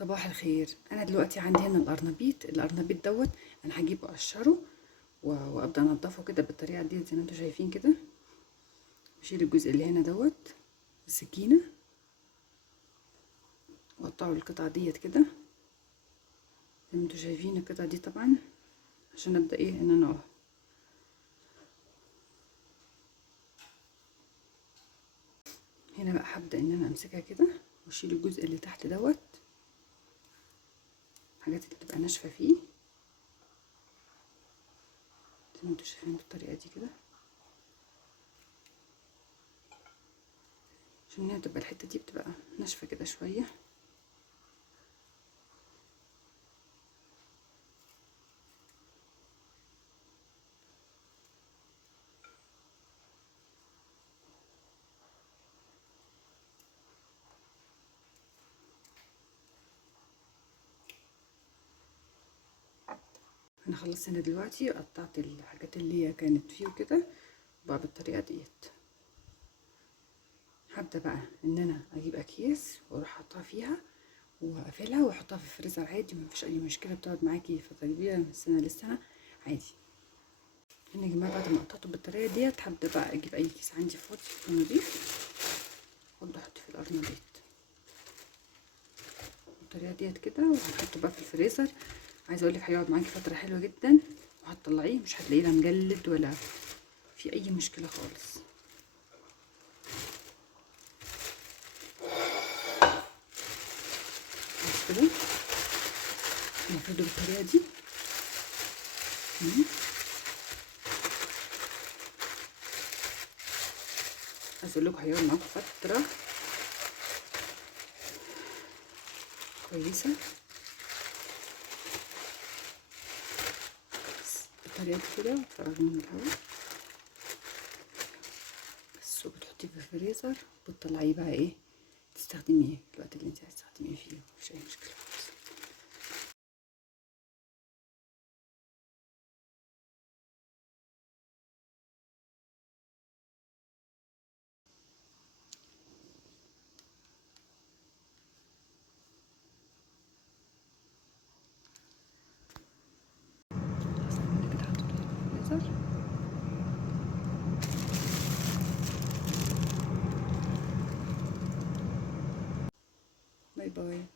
صباح الخير. انا دلوقتي عندي هنا القرنبيط دوت. انا هجيبه اقشره وابدا انضفه كده بالطريقه دي زي ما انتم شايفين كده. بشيل الجزء اللي هنا دوت بالسكينه واقطعه القطعه ديت كده زي ما انتم شايفين. القطعه دي طبعا عشان ابدا ان انا هنا بقى هبدا ان انا امسكها كده واشيل الجزء اللي تحت دوت، الحاجات اللي بتبقى ناشفه فيه زي ما انتم شايفين بالطريقه دي كده، عشان هي تبقى الحته دي بتبقى ناشفه كده شويه. انا خلصت هنا دلوقتي، قطعت الحاجات اللي هي كانت فيه وكده بقى بالطريقه ديت. هبدا بقى ان انا اجيب اكياس واروح احطها فيها واقفلها واحطها في الفريزر عادي، مفيش اي مشكله، بتقعد معاكي فتره كبيره من السنه للسنه عادي. هنا يا جماعه بعد ما قطعته بالطريقه ديت هبدا بقى اجيب اي كيس عندي فاضي يكون نضيف وابدا احطه في القرنبيط بالطريقه ديت كده وهحطه بقى في الفريزر. عايزه اقول لك هيقعد معاكي فتره حلوه جدا، وهتطلعيه مش هتلاقيه لا مجلد ولا في اي مشكله خالص. بس كده نفرده بالطريقه دي. عايزه اقول لكم هيقعد معاكم فتره كويسه بالطريقه دي كده. وتفرغيه من الهواء بس، وبتحطيه في الفريزر وبتطلعيه بقى تستخدميه الوقت اللي انت عايزه تستخدميه فيه، مفيش اي مشكله خالص. كده حطيته في الفريزر. باي باي.